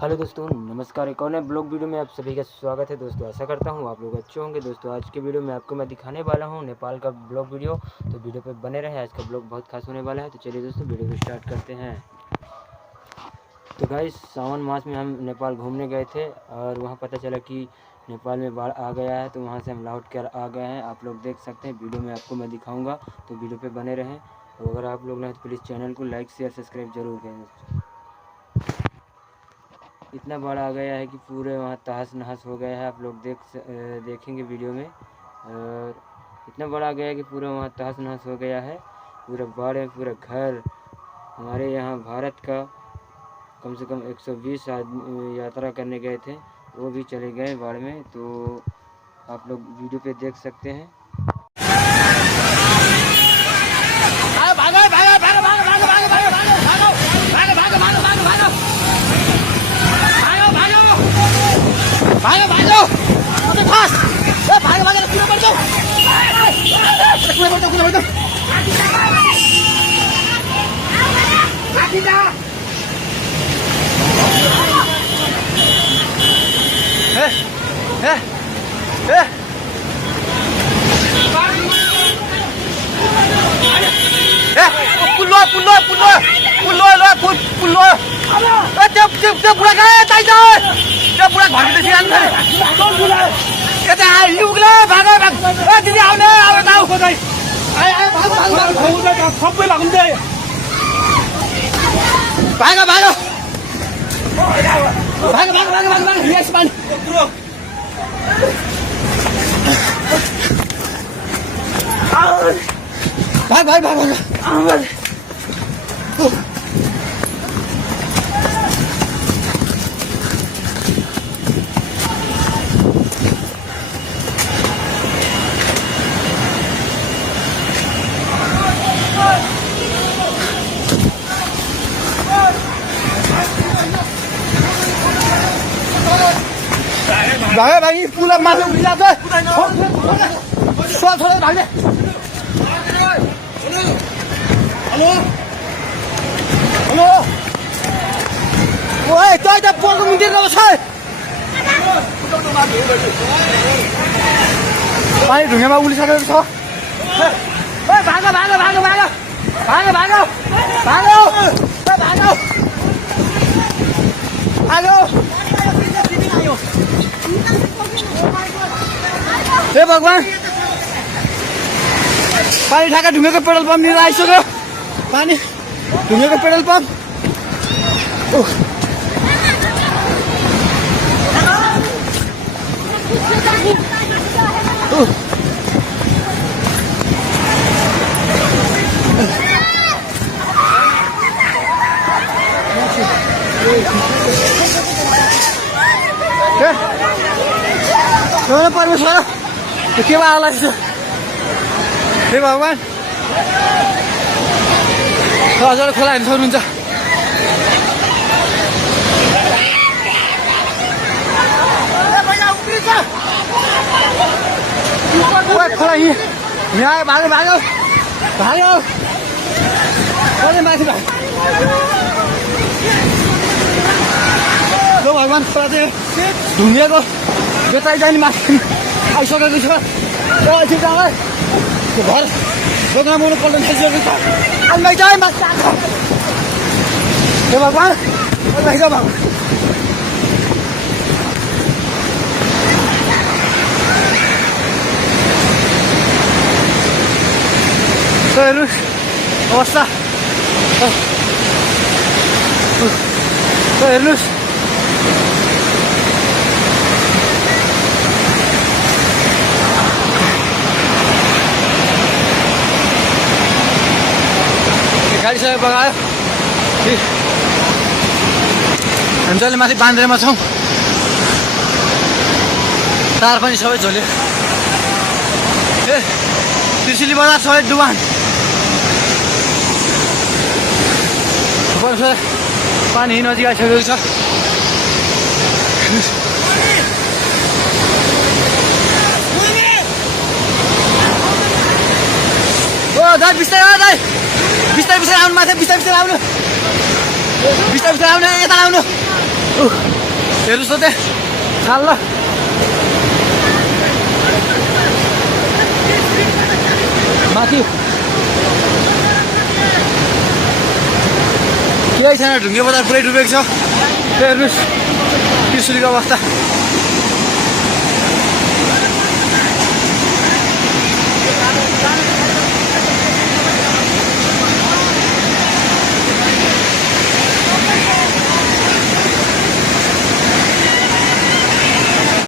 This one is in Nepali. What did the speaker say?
हेलो दोस्तों, नमस्कार। एक और नए ब्लॉग वीडियो में आप सभी का स्वागत है। दोस्तों आशा करता हूँ आप लोग अच्छे होंगे। दोस्तों आज के वीडियो में आपको मैं दिखाने वाला हूँ नेपाल का ब्लॉग वीडियो, तो वीडियो पे बने रहे। आज का ब्लॉग बहुत खास होने वाला है। तो चलिए दोस्तों वीडियो को स्टार्ट करते हैं। तो गाइस, सावन मास में हम नेपाल घूमने गए थे और वहाँ पता चला कि नेपाल में बाढ़ आ गया है, तो वहाँ से हम लौट कर आ गए हैं। आप लोग देख सकते हैं, वीडियो में आपको मैं दिखाऊँगा, तो वीडियो पर बने रहें। तो अगर आप लोग ने तो प्लीज़ चैनल को लाइक शेयर सब्सक्राइब जरूर करें। इतना बाढ़ आ गया है कि पूरे वहाँ तहस नहस हो गया है। आप लोग देखेंगे वीडियो में। और इतना बाढ़ आ गया है कि पूरा वहाँ तहस नहस हो गया है। पूरा बाढ़ है, पूरा घर। हमारे यहाँ भारत का कम से कम 120 आदमी यात्रा करने गए थे, वो भी चले गए बाढ़ में। तो आप लोग वीडियो पे देख सकते हैं। भागो भागो अबे फास्ट ए भागो भागो कुना पड़ जाओ कुना आती जा ए पुल्लो ए पूरा गए ताई जा पूरा घर के देखि आउनु यता युगले भागो भाग ए दिदी आउने आउ गाउँ खोदै आइ भाग खोदै सबै भाग्दै भागो भागो यस पानी भाग भागे भागी पुला माथि उभिला छ छोडे भाग्ने हेलो ओए तै त पोको मिटेर छ पानी ढुङ्गामा उलिसकेको छ ओए भागो हे भगवान पानी ठाका ढुङ्गेको पेट्रोल पम्प लिएर आइसक्यो पानी ढुङ्गेको पेट्रोल पम्प परमेश्वर के आला हे भगवान हजुर खोला हेर्नु सक्नुहुन्छ खोला यहाँ भागो माथि भगवान खोला चाहिँ ढुङ्गेको बेताइ जाने माथि आइसकेको छ घर दोकान मुनि पल्ट खाइसकेको छ अन्दाइ जाए माथि हे भगवान भगवान हेर्नुहोस् अवस्था हेर्नुहोस् गाडी सबै बगायो हामी जहिले माथि बान्द्रेमा छौँ तार पनि सबै झोल्यो ए त्रिशुली बजार सबै डुबान पानी नजिक आइसकेको छ ओ दाइ बिस्तारै आउनु माथि बिस्तारै आउनु यता आउनु हेर्नुहोस् त खाल ल माथि केही छैन ढुङ्गे बजार पुरै डुबेको छ हेर्नुहोस् त्रिशुलीको अवस्था